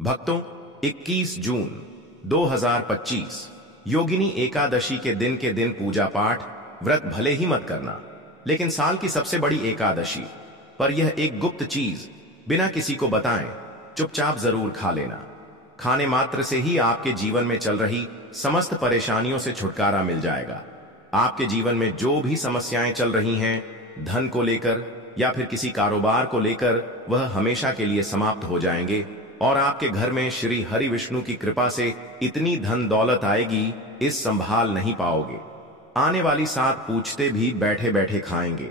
भक्तों, 21 जून 2025 योगिनी एकादशी के दिन पूजा पाठ व्रत भले ही मत करना, लेकिन साल की सबसे बड़ी एकादशी पर यह एक गुप्त चीज बिना किसी को बताएं चुपचाप जरूर खा लेना। खाने मात्र से ही आपके जीवन में चल रही समस्त परेशानियों से छुटकारा मिल जाएगा। आपके जीवन में जो भी समस्याएं चल रही हैं, धन को लेकर या फिर किसी कारोबार को लेकर, वह हमेशा के लिए समाप्त हो जाएंगे और आपके घर में श्री हरि विष्णु की कृपा से इतनी धन दौलत आएगी, इस संभाल नहीं पाओगे। आने वाली 7 पूछते भी बैठे बैठे खाएंगे,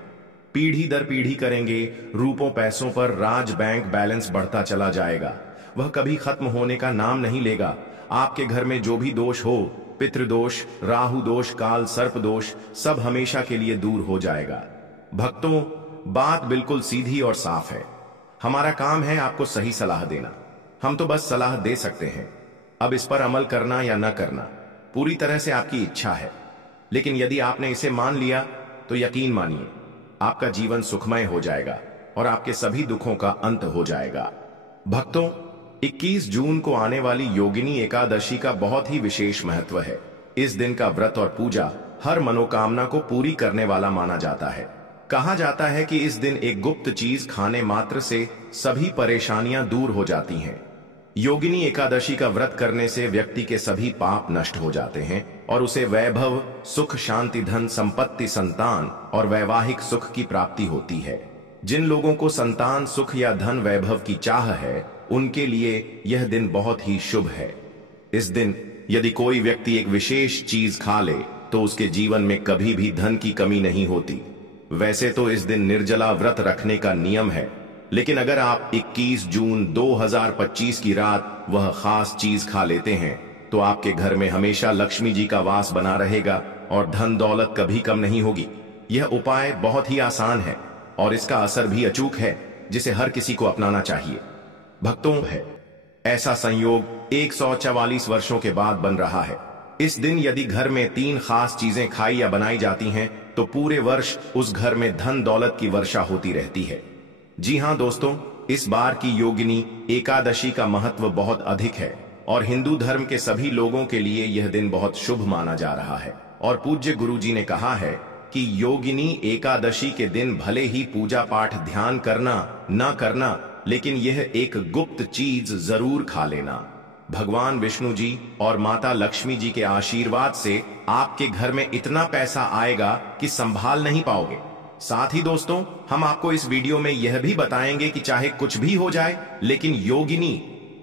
पीढ़ी दर पीढ़ी करेंगे। रूपों पैसों पर राज बैंक बैलेंस बढ़ता चला जाएगा, वह कभी खत्म होने का नाम नहीं लेगा। आपके घर में जो भी दोष हो, पितृदोष, राहु दोष, काल सर्प दोष, सब हमेशा के लिए दूर हो जाएगा। भक्तों, बात बिल्कुल सीधी और साफ है। हमारा काम है आपको सही सलाह देना। हम तो बस सलाह दे सकते हैं। अब इस पर अमल करना या न करना पूरी तरह से आपकी इच्छा है, लेकिन यदि आपने इसे मान लिया तो यकीन मानिए, आपका जीवन सुखमय हो जाएगा और आपके सभी दुखों का अंत हो जाएगा। भक्तों, 21 जून को आने वाली योगिनी एकादशी का बहुत ही विशेष महत्व है। इस दिन का व्रत और पूजा हर मनोकामना को पूरी करने वाला माना जाता है। कहा जाता है कि इस दिन एक गुप्त चीज खाने मात्र से सभी परेशानियां दूर हो जाती हैं। योगिनी एकादशी का व्रत करने से व्यक्ति के सभी पाप नष्ट हो जाते हैं और उसे वैभव, सुख, शांति, धन, संपत्ति, संतान और वैवाहिक सुख की प्राप्ति होती है। जिन लोगों को संतान सुख या धन वैभव की चाह है, उनके लिए यह दिन बहुत ही शुभ है। इस दिन यदि कोई व्यक्ति एक विशेष चीज खा ले तो उसके जीवन में कभी भी धन की कमी नहीं होती। वैसे तो इस दिन निर्जला व्रत रखने का नियम है, लेकिन अगर आप 21 जून 2025 की रात वह खास चीज खा लेते हैं तो आपके घर में हमेशा लक्ष्मी जी का वास बना रहेगा और धन दौलत कभी कम नहीं होगी। यह उपाय बहुत ही आसान है और इसका असर भी अचूक है, जिसे हर किसी को अपनाना चाहिए। भक्तों, है ऐसा संयोग 144 वर्षों के बाद बन रहा है। इस दिन यदि घर में 3 खास चीजें खाई या बनाई जाती हैं तो पूरे वर्ष उस घर में धन दौलत की वर्षा होती रहती है। जी हां दोस्तों, इस बार की योगिनी एकादशी का महत्व बहुत अधिक है और हिंदू धर्म के सभी लोगों के लिए यह दिन बहुत शुभ माना जा रहा है। और पूज्य गुरु जी ने कहा है कि योगिनी एकादशी के दिन भले ही पूजा पाठ ध्यान करना ना करना, लेकिन यह एक गुप्त चीज जरूर खा लेना। भगवान विष्णु जी और माता लक्ष्मी जी के आशीर्वाद से आपके घर में इतना पैसा आएगा कि संभाल नहीं पाओगे। साथ ही दोस्तों, हम आपको इस वीडियो में यह भी बताएंगे कि चाहे कुछ भी हो जाए, लेकिन योगिनी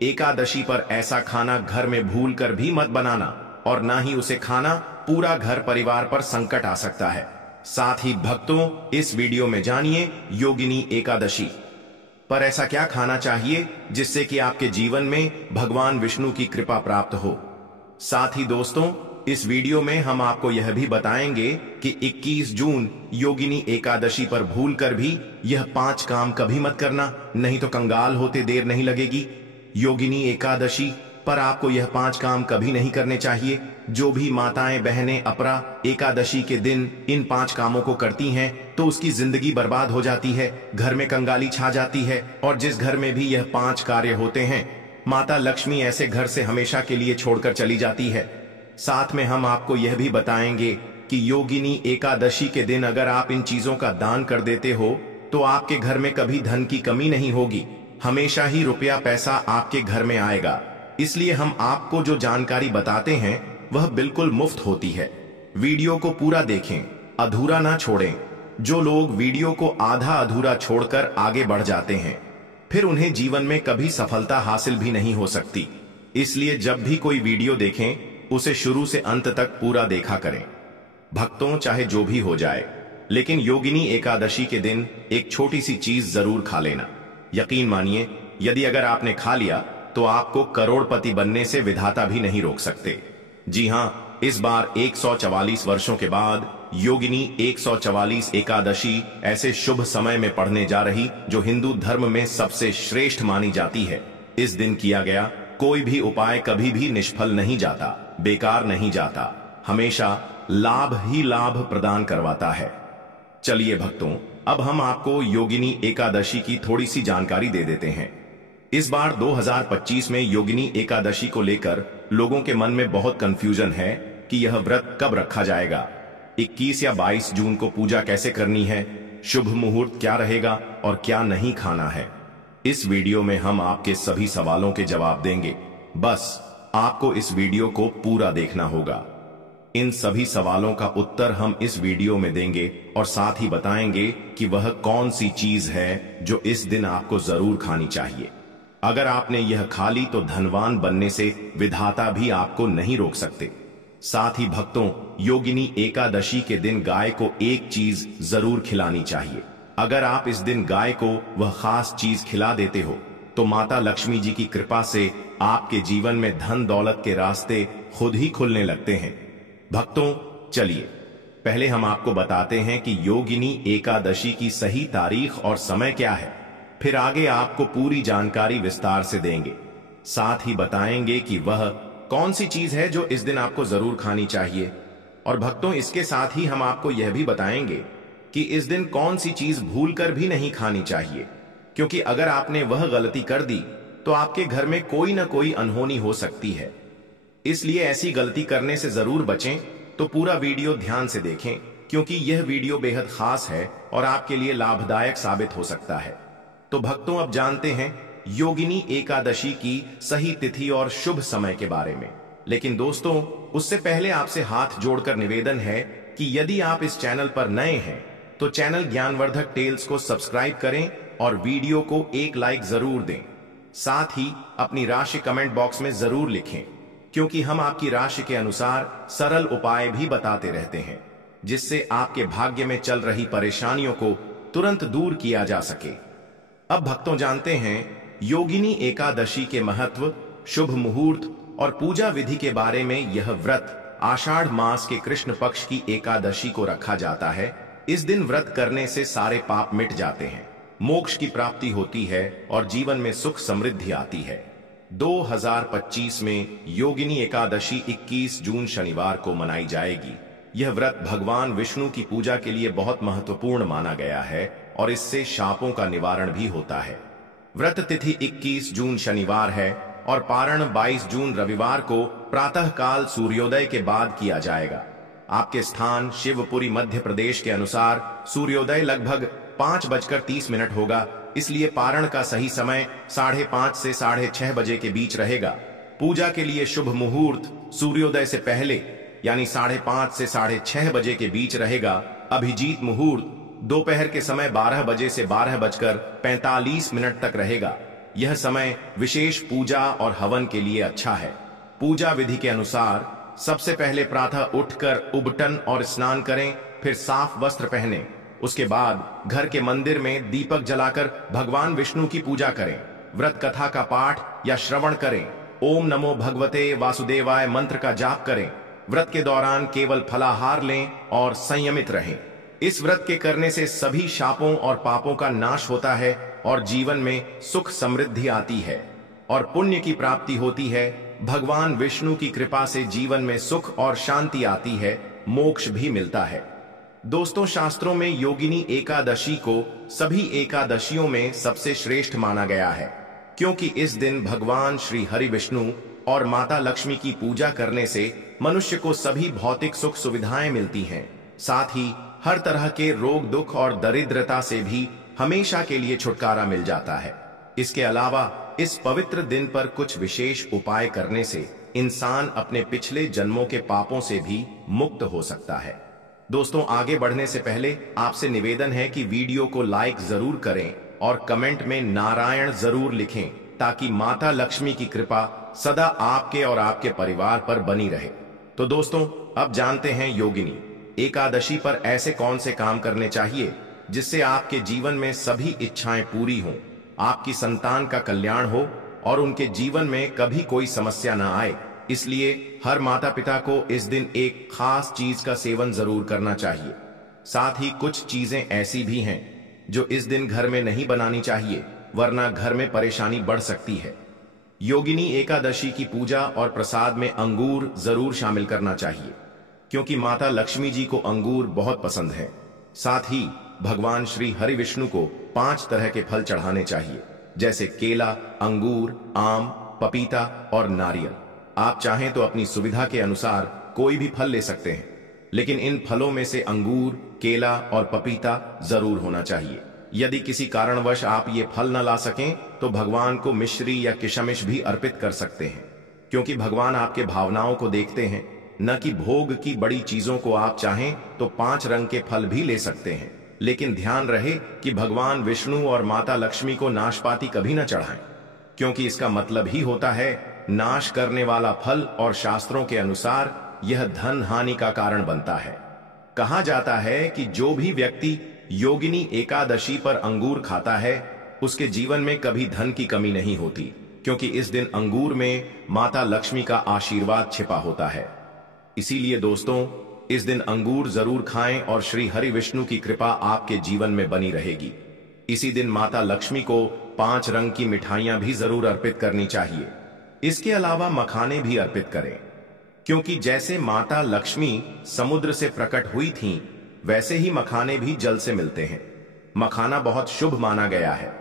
एकादशी पर ऐसा खाना घर में भूल कर भी मत बनाना, और ना ही उसे खाना पूरा घर परिवार पर संकट आ सकता है। साथ ही भक्तों, इस वीडियो में जानिए योगिनी एकादशी पर ऐसा क्या खाना चाहिए जिससे कि आपके जीवन में भगवान विष्णु की कृपा प्राप्त हो। साथ ही दोस्तों, इस वीडियो में हम आपको यह भी बताएंगे कि 21 जून योगिनी एकादशी पर भूलकर भी यह 5 काम कभी मत करना, नहीं तो कंगाल होते देर नहीं लगेगी। योगिनी एकादशी पर आपको यह 5 काम कभी नहीं करने चाहिए। जो भी माताएं बहनें अपरा एकादशी के दिन इन 5 कामों को करती हैं तो उसकी जिंदगी बर्बाद हो जाती है, घर में कंगाली छा जाती है, और जिस घर में भी यह 5 कार्य होते हैं, माता लक्ष्मी ऐसे घर से हमेशा के लिए छोड़कर चली जाती है। साथ में हम आपको यह भी बताएंगे कि योगिनी एकादशी के दिन अगर आप इन चीजों का दान कर देते हो तो आपके घर में कभी धन की कमी नहीं होगी, हमेशा ही रुपया पैसा आपके घर में आएगा। इसलिए हम आपको जो जानकारी बताते हैं वह बिल्कुल मुफ्त होती है। वीडियो को पूरा देखें, अधूरा ना छोड़ें। जो लोग वीडियो को आधा अधूरा छोड़कर आगे बढ़ जाते हैं, फिर उन्हें जीवन में कभी सफलता हासिल भी नहीं हो सकती। इसलिए जब भी कोई वीडियो देखें, उसे शुरू से अंत तक पूरा देखा करें। भक्तों, चाहे जो भी हो जाए, लेकिन योगिनी एकादशी के दिन एक छोटी सी चीज जरूर खा लेना। यकीन मानिए, यदि अगर आपने खा लिया तो आपको करोड़पति बनने से विधाता भी नहीं रोक सकते। जी हां, इस बार 144 वर्षों के बाद योगिनी 144 एकादशी ऐसे शुभ समय में पढ़ने जा रही जो हिंदू धर्म में सबसे श्रेष्ठ मानी जाती है। इस दिन किया गया कोई भी उपाय कभी भी निष्फल नहीं जाता, बेकार नहीं जाता, हमेशा लाभ ही लाभ प्रदान करवाता है। चलिए भक्तों, अब हम आपको योगिनी एकादशी की थोड़ी सी जानकारी दे देते हैं। इस बार 2025 में योगिनी एकादशी को लेकर लोगों के मन में बहुत कंफ्यूजन है कि यह व्रत कब रखा जाएगा, 21 या 22 जून को पूजा कैसे करनी है, शुभ मुहूर्त क्या रहेगा और क्या नहीं खाना है। इस वीडियो में हम आपके सभी सवालों के जवाब देंगे। बस आपको इस वीडियो को पूरा देखना होगा। इन सभी सवालों का उत्तर हम इस वीडियो में देंगे और साथ ही बताएंगे कि वह कौन सी चीज है जो इस दिन आपको जरूर खानी चाहिए। अगर आपने यह खा ली तो धनवान बनने से विधाता भी आपको नहीं रोक सकते। साथ ही भक्तों, योगिनी एकादशी के दिन गाय को एक चीज जरूर खिलानी चाहिए। अगर आप इस दिन गाय को वह खास चीज खिला देते हो तो माता लक्ष्मी जी की कृपा से आपके जीवन में धन दौलत के रास्ते खुद ही खुलने लगते हैं। भक्तों, चलिए पहले हम आपको बताते हैं कि योगिनी एकादशी की सही तारीख और समय क्या है। फिर आगे आपको पूरी जानकारी विस्तार से देंगे। साथ ही बताएंगे कि वह कौन सी चीज है जो इस दिन आपको जरूर खानी चाहिए। और भक्तों, इसके साथ ही हम आपको यह भी बताएंगे कि इस दिन कौन सी चीज भूलकर भी नहीं खानी चाहिए, क्योंकि अगर आपने वह गलती कर दी तो आपके घर में कोई ना कोई अनहोनी हो सकती है। इसलिए ऐसी गलती करने से जरूर बचें। तो पूरा वीडियो ध्यान से देखें, क्योंकि यह वीडियो बेहद खास है और आपके लिए लाभदायक साबित हो सकता है। तो भक्तों, अब जानते हैं योगिनी एकादशी की सही तिथि और शुभ समय के बारे में। लेकिन दोस्तों, उससे पहले आपसे हाथ जोड़कर निवेदन है कि यदि आप इस चैनल पर नए हैं तो चैनल ज्ञानवर्धक टेल्स को सब्सक्राइब करें और वीडियो को एक लाइक जरूर दें। साथ ही अपनी राशि कमेंट बॉक्स में जरूर लिखें, क्योंकि हम आपकी राशि के अनुसार सरल उपाय भी बताते रहते हैं, जिससे आपके भाग्य में चल रही परेशानियों को तुरंत दूर किया जा सके। अब भक्तों, जानते हैं योगिनी एकादशी के महत्व, शुभ मुहूर्त और पूजा विधि के बारे में। यह व्रत आषाढ़ मास के कृष्ण पक्ष की एकादशी को रखा जाता है। इस दिन व्रत करने से सारे पाप मिट जाते हैं, मोक्ष की प्राप्ति होती है और जीवन में सुख समृद्धि आती है। 2025 में योगिनी एकादशी 21 जून शनिवार को मनाई जाएगी। यह व्रत भगवान विष्णु की पूजा के लिए बहुत महत्वपूर्ण माना गया है और इससे शापों का निवारण भी होता है। व्रत तिथि 21 जून शनिवार है और पारण 22 जून रविवार को प्रातः काल सूर्योदय के बाद किया जाएगा। आपके स्थान शिवपुरी मध्य प्रदेश के अनुसार सूर्योदय लगभग 5:30 होगा, इसलिए पारण का सही समय 5:30 से 6:30 बजे के बीच रहेगा। पूजा के लिए शुभ मुहूर्त सूर्योदय से पहले यानी 5:30 से 6:30 बजे के बीच रहेगा। अभिजीत मुहूर्त दोपहर के समय 12 बजे से 12:45 तक रहेगा। यह समय विशेष पूजा और हवन के लिए अच्छा है। पूजा विधि के अनुसार सबसे पहले प्रातः उठकर उबटन और स्नान करें, फिर साफ वस्त्र पहनें। उसके बाद घर के मंदिर में दीपक जलाकर भगवान विष्णु की पूजा करें। व्रत कथा का पाठ या श्रवण करें। ओम नमो भगवते वासुदेवाय मंत्र का जाप करें। व्रत के दौरान केवल फलाहार लें और संयमित रहें। इस व्रत के करने से सभी शापों और पापों का नाश होता है और जीवन में सुख समृद्धि आती है और पुण्य की प्राप्ति होती है। भगवान विष्णु की कृपा से जीवन में सुख और शांति आती है, मोक्ष भी मिलता है। दोस्तों, शास्त्रों में योगिनी एकादशी को सभी एकादशियों में सबसे श्रेष्ठ माना गया है, क्योंकि इस दिन भगवान श्री हरि विष्णु और माता लक्ष्मी की पूजा करने से मनुष्य को सभी भौतिक सुख सुविधाएं मिलती हैं। साथ ही हर तरह के रोग दुख और दरिद्रता से भी हमेशा के लिए छुटकारा मिल जाता है। इसके अलावा इस पवित्र दिन पर कुछ विशेष उपाय करने से इंसान अपने पिछले जन्मों के पापों से भी मुक्त हो सकता है। दोस्तों, आगे बढ़ने से पहले आपसे निवेदन है कि वीडियो को लाइक जरूर करें और कमेंट में नारायण जरूर लिखें, ताकि माता लक्ष्मी की कृपा सदा आपके और आपके परिवार पर बनी रहे। तो दोस्तों, अब जानते हैं योगिनी एकादशी पर ऐसे कौन से काम करने चाहिए जिससे आपके जीवन में सभी इच्छाएं पूरी हों, आपकी संतान का कल्याण हो और उनके जीवन में कभी कोई समस्या ना आए। इसलिए हर माता पिता को इस दिन एक खास चीज का सेवन जरूर करना चाहिए। साथ ही कुछ चीजें ऐसी भी हैं जो इस दिन घर में नहीं बनानी चाहिए, वरना घर में परेशानी बढ़ सकती है। योगिनी एकादशी की पूजा और प्रसाद में अंगूर जरूर शामिल करना चाहिए, क्योंकि माता लक्ष्मी जी को अंगूर बहुत पसंद है। साथ ही भगवान श्री हरि विष्णु को 5 तरह के फल चढ़ाने चाहिए। जैसे केला, अंगूर, आम, पपीता और नारियल। आप चाहें तो अपनी सुविधा के अनुसार कोई भी फल ले सकते हैं, लेकिन इन फलों में से अंगूर, केला और पपीता जरूर होना चाहिए। यदि किसी कारणवश आप ये फल न ला सकें तो भगवान को मिश्री या किशमिश भी अर्पित कर सकते हैं, क्योंकि भगवान आपके भावनाओं को देखते हैं, न कि भोग की बड़ी चीजों को। आप चाहें तो 5 रंग के फल भी ले सकते हैं, लेकिन ध्यान रहे कि भगवान विष्णु और माता लक्ष्मी को नाशपाती कभी न चढ़ाएं, क्योंकि इसका मतलब ही होता है नाश करने वाला फल, और शास्त्रों के अनुसार यह धन हानि का कारण बनता है। कहा जाता है कि जो भी व्यक्ति योगिनी एकादशी पर अंगूर खाता है उसके जीवन में कभी धन की कमी नहीं होती, क्योंकि इस दिन अंगूर में माता लक्ष्मी का आशीर्वाद छिपा होता है। इसीलिए दोस्तों, इस दिन अंगूर जरूर खाएं और श्री हरि विष्णु की कृपा आपके जीवन में बनी रहेगी। इसी दिन माता लक्ष्मी को 5 रंग की मिठाइयां भी जरूर अर्पित करनी चाहिए। इसके अलावा मखाने भी अर्पित करें, क्योंकि जैसे माता लक्ष्मी समुद्र से प्रकट हुई थीं, वैसे ही मखाने भी जल से मिलते हैं। मखाना बहुत शुभ माना गया है।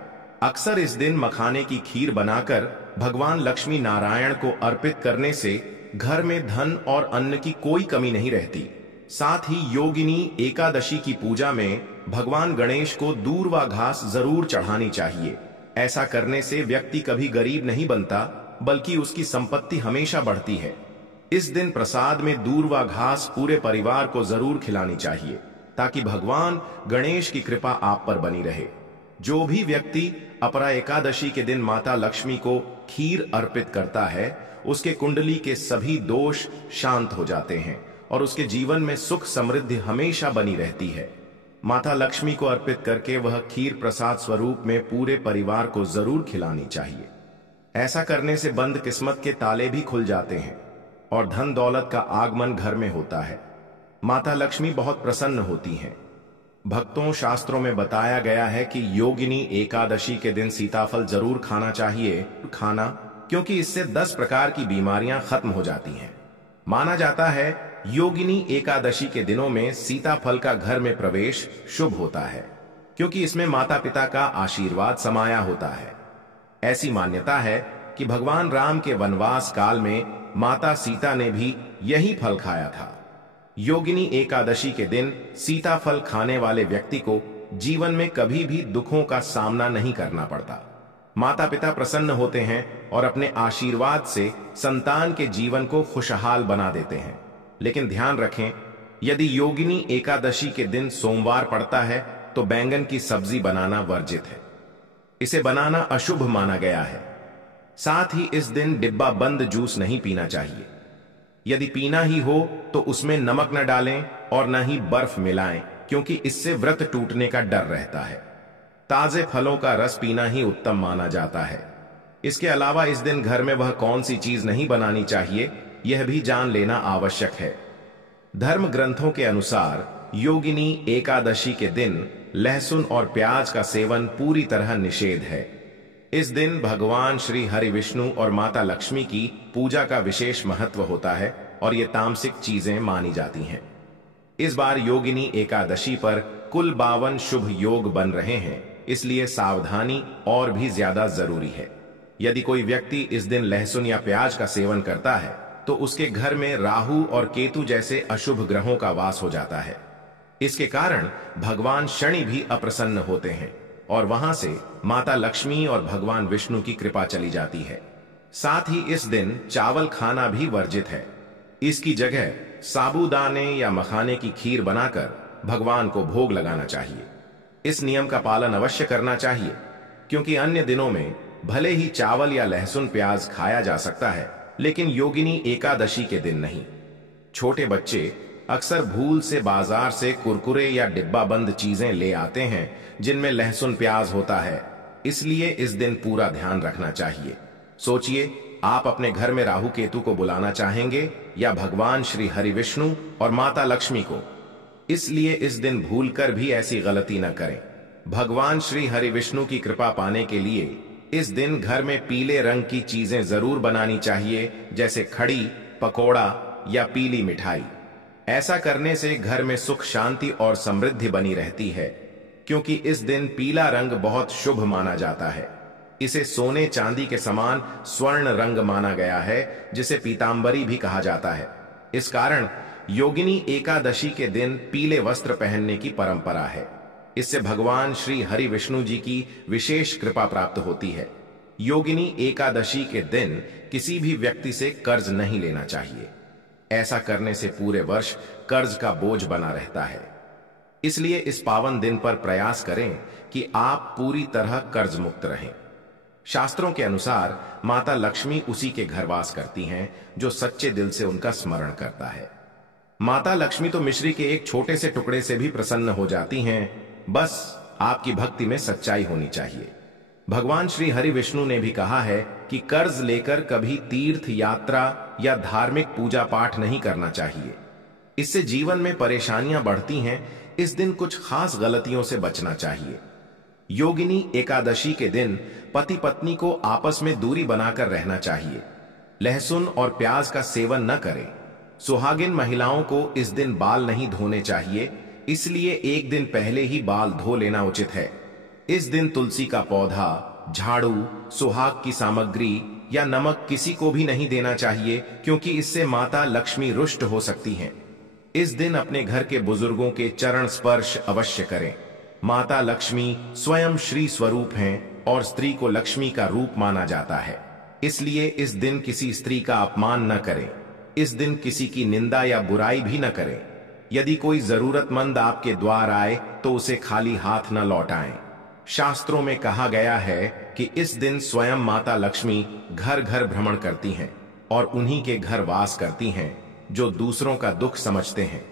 अक्सर इस दिन मखाने की खीर बनाकर भगवान लक्ष्मी नारायण को अर्पित करने से घर में धन और अन्न की कोई कमी नहीं रहती। साथ ही योगिनी एकादशी की पूजा में भगवान गणेश को दूर्वा घास जरूर चढ़ानी चाहिए। ऐसा करने से व्यक्ति कभी गरीब नहीं बनता, बल्कि उसकी संपत्ति हमेशा बढ़ती है। इस दिन प्रसाद में दूर्वा घास पूरे परिवार को जरूर खिलानी चाहिए, ताकि भगवान गणेश की कृपा आप पर बनी रहे। जो भी व्यक्ति अपरा एकादशी के दिन माता लक्ष्मी को खीर अर्पित करता है, उसके कुंडली के सभी दोष शांत हो जाते हैं और उसके जीवन में सुख समृद्धि हमेशा बनी रहती है। माता लक्ष्मी को अर्पित करके वह खीर प्रसाद स्वरूप में पूरे परिवार को जरूर खिलानी चाहिए। ऐसा करने से बंद किस्मत के ताले भी खुल जाते हैं और धन दौलत का आगमन घर में होता है। माता लक्ष्मी बहुत प्रसन्न होती हैं। भक्तों, शास्त्रों में बताया गया है कि योगिनी एकादशी के दिन सीताफल जरूर खाना चाहिए, क्योंकि इससे 10 प्रकार की बीमारियां खत्म हो जाती हैं। माना जाता है योगिनी एकादशी के दिनों में सीताफल का घर में प्रवेश शुभ होता है, क्योंकि इसमें माता पिता का आशीर्वाद समाया होता है। ऐसी मान्यता है कि भगवान राम के वनवास काल में माता सीता ने भी यही फल खाया था। योगिनी एकादशी के दिन सीताफल खाने वाले व्यक्ति को जीवन में कभी भी दुखों का सामना नहीं करना पड़ता। माता पिता प्रसन्न होते हैं और अपने आशीर्वाद से संतान के जीवन को खुशहाल बना देते हैं। लेकिन ध्यान रखें, यदि योगिनी एकादशी के दिन सोमवार पड़ता है तो बैंगन की सब्जी बनाना वर्जित है। इसे बनाना अशुभ माना गया है। साथ ही इस दिन डिब्बा बंद जूस नहीं पीना चाहिए। यदि पीना ही हो तो उसमें नमक न डालें और न ही बर्फ मिलाएं, क्योंकि इससे व्रत टूटने का डर रहता है। ताजे फलों का रस पीना ही उत्तम माना जाता है। इसके अलावा इस दिन घर में वह कौन सी चीज नहीं बनानी चाहिए, यह भी जान लेना आवश्यक है। धर्म ग्रंथों के अनुसार योगिनी एकादशी के दिन लहसुन और प्याज का सेवन पूरी तरह निषेध है। इस दिन भगवान श्री हरि विष्णु और माता लक्ष्मी की पूजा का विशेष महत्व होता है और ये तामसिक चीजें मानी जाती हैं। इस बार योगिनी एकादशी पर कुल 52 शुभ योग बन रहे हैं, इसलिए सावधानी और भी ज्यादा जरूरी है। यदि कोई व्यक्ति इस दिन लहसुन या प्याज का सेवन करता है तो उसके घर में राहु और केतु जैसे अशुभ ग्रहों का वास हो जाता है। इसके कारण भगवान शनि भी अप्रसन्न होते हैं और वहां से माता लक्ष्मी और भगवान विष्णु की कृपा चली जाती है। साथ ही इस दिन चावल खाना भी वर्जित है। इसकी जगह साबूदाने या मखाने की खीर बनाकर भगवान को भोग लगाना चाहिए। इस नियम का पालन अवश्य करना चाहिए, क्योंकि अन्य दिनों में भले ही चावल या लहसुन प्याज खाया जा सकता है, लेकिन योगिनी एकादशी के दिन नहीं। छोटे बच्चे अक्सर भूल से बाजार से कुरकुरे या डिब्बा बंद चीजें ले आते हैं जिनमें लहसुन प्याज होता है, इसलिए इस दिन पूरा ध्यान रखना चाहिए। सोचिए, आप अपने घर में राहु केतु को बुलाना चाहेंगे या भगवान श्री हरि विष्णु और माता लक्ष्मी को। इसलिए इस दिन भूलकर भी ऐसी गलती न करें। भगवान श्री हरि विष्णु की कृपा पाने के लिए इस दिन घर में पीले रंग की चीजें जरूर बनानी चाहिए, जैसे खड़ी, पकोड़ा या पीली मिठाई। ऐसा करने से घर में सुख शांति और समृद्धि बनी रहती है, क्योंकि इस दिन पीला रंग बहुत शुभ माना जाता है। इसे सोने चांदी के समान स्वर्ण रंग माना गया है, जिसे पीतांबरी भी कहा जाता है। इस कारण योगिनी एकादशी के दिन पीले वस्त्र पहनने की परंपरा है। इससे भगवान श्री हरि विष्णु जी की विशेष कृपा प्राप्त होती है। योगिनी एकादशी के दिन किसी भी व्यक्ति से कर्ज नहीं लेना चाहिए। ऐसा करने से पूरे वर्ष कर्ज का बोझ बना रहता है। इसलिए इस पावन दिन पर प्रयास करें कि आप पूरी तरह कर्ज मुक्त रहें। शास्त्रों के अनुसार माता लक्ष्मी उसी के घर वास करती हैं जो सच्चे दिल से उनका स्मरण करता है। माता लक्ष्मी तो मिश्री के एक छोटे से टुकड़े से भी प्रसन्न हो जाती हैं, बस आपकी भक्ति में सच्चाई होनी चाहिए। भगवान श्री हरि विष्णु ने भी कहा है कि कर्ज लेकर कभी तीर्थ यात्रा या धार्मिक पूजा पाठ नहीं करना चाहिए। इससे जीवन में परेशानियां बढ़ती हैं। इस दिन कुछ खास गलतियों से बचना चाहिए। योगिनी एकादशी के दिन पति पत्नी को आपस में दूरी बनाकर रहना चाहिए। लहसुन और प्याज का सेवन न करें। सुहागिन महिलाओं को इस दिन बाल नहीं धोने चाहिए, इसलिए एक दिन पहले ही बाल धो लेना उचित है। इस दिन तुलसी का पौधा, झाड़ू, सुहाग की सामग्री या नमक किसी को भी नहीं देना चाहिए, क्योंकि इससे माता लक्ष्मी रुष्ट हो सकती हैं। इस दिन अपने घर के बुजुर्गों के चरण स्पर्श अवश्य करें। माता लक्ष्मी स्वयं श्री स्वरूप हैं और स्त्री को लक्ष्मी का रूप माना जाता है। इसलिए इस दिन किसी स्त्री का अपमान न करें। इस दिन किसी की निंदा या बुराई भी न करें। यदि कोई जरूरतमंद आपके द्वार आए तो उसे खाली हाथ न लौटाएं। शास्त्रों में कहा गया है कि इस दिन स्वयं माता लक्ष्मी घर घर भ्रमण करती हैं और उन्हीं के घर वास करती हैं जो दूसरों का दुख समझते हैं।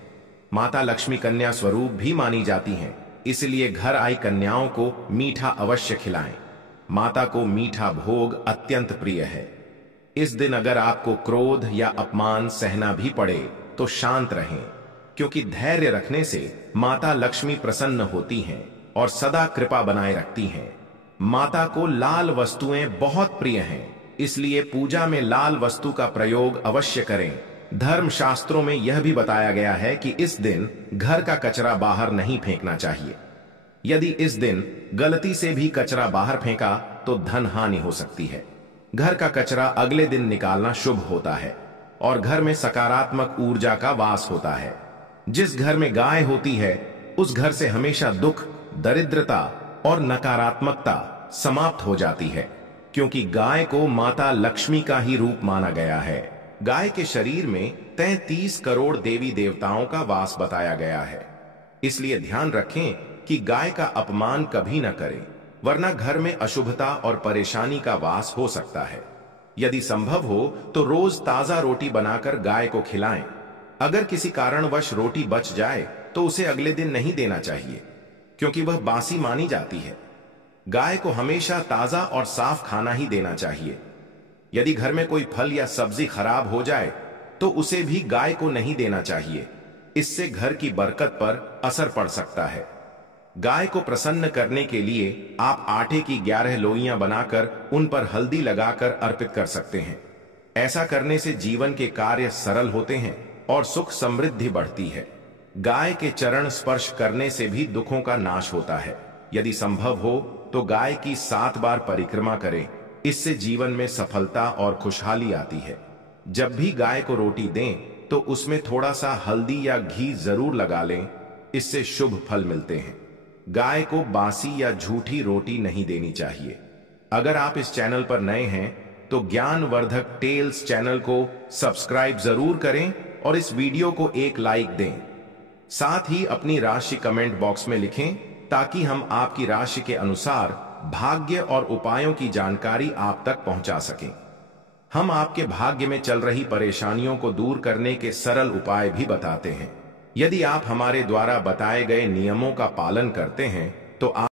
माता लक्ष्मी कन्या स्वरूप भी मानी जाती हैं, इसलिए घर आई कन्याओं को मीठा अवश्य खिलाएं। माता को मीठा भोग अत्यंत प्रिय है। इस दिन अगर आपको क्रोध या अपमान सहना भी पड़े तो शांत रहें, क्योंकि धैर्य रखने से माता लक्ष्मी प्रसन्न होती हैं और सदा कृपा बनाए रखती हैं। माता को लाल वस्तुएं बहुत प्रिय हैं, इसलिए पूजा में लाल वस्तु का प्रयोग अवश्य करें। धर्म शास्त्रों में यह भी बताया गया है कि इस दिन घर का कचरा बाहर नहीं फेंकना चाहिए। यदि इस दिन गलती से भी कचरा बाहर फेंका तो धन हानि हो सकती है। घर का कचरा अगले दिन निकालना शुभ होता है और घर में सकारात्मक ऊर्जा का वास होता है। जिस घर में गाय होती है उस घर से हमेशा दुख, दरिद्रता और नकारात्मकता समाप्त हो जाती है, क्योंकि गाय को माता लक्ष्मी का ही रूप माना गया है। गाय के शरीर में 33 करोड़ देवी देवताओं का वास बताया गया है। इसलिए ध्यान रखें कि गाय का अपमान कभी न करें, वरना घर में अशुभता और परेशानी का वास हो सकता है। यदि संभव हो तो रोज ताजा रोटी बनाकर गाय को खिलाएं। अगर किसी कारणवश रोटी बच जाए तो उसे अगले दिन नहीं देना चाहिए, क्योंकि वह बासी मानी जाती है। गाय को हमेशा ताजा और साफ खाना ही देना चाहिए। यदि घर में कोई फल या सब्जी खराब हो जाए तो उसे भी गाय को नहीं देना चाहिए। इससे घर की बरकत पर असर पड़ सकता है। गाय को प्रसन्न करने के लिए आप आटे की 11 लोइयां बनाकर उन पर हल्दी लगाकर अर्पित कर सकते हैं। ऐसा करने से जीवन के कार्य सरल होते हैं और सुख समृद्धि बढ़ती है। गाय के चरण स्पर्श करने से भी दुखों का नाश होता है। यदि संभव हो तो गाय की 7 बार परिक्रमा करें। इससे जीवन में सफलता और खुशहाली आती है। जब भी गाय को रोटी दें तो उसमें थोड़ा सा हल्दी या घी जरूर लगा लें, इससे शुभ फल मिलते हैं। गाय को बासी या झूठी रोटी नहीं देनी चाहिए। अगर आप इस चैनल पर नए हैं तो ज्ञानवर्धक टेल्स चैनल को सब्सक्राइब जरूर करें और इस वीडियो को एक लाइक दें। साथ ही अपनी राशि कमेंट बॉक्स में लिखें, ताकि हम आपकी राशि के अनुसार भाग्य और उपायों की जानकारी आप तक पहुंचा सकें। हम आपके भाग्य में चल रही परेशानियों को दूर करने के सरल उपाय भी बताते हैं। यदि आप हमारे द्वारा बताए गए नियमों का पालन करते हैं तो आप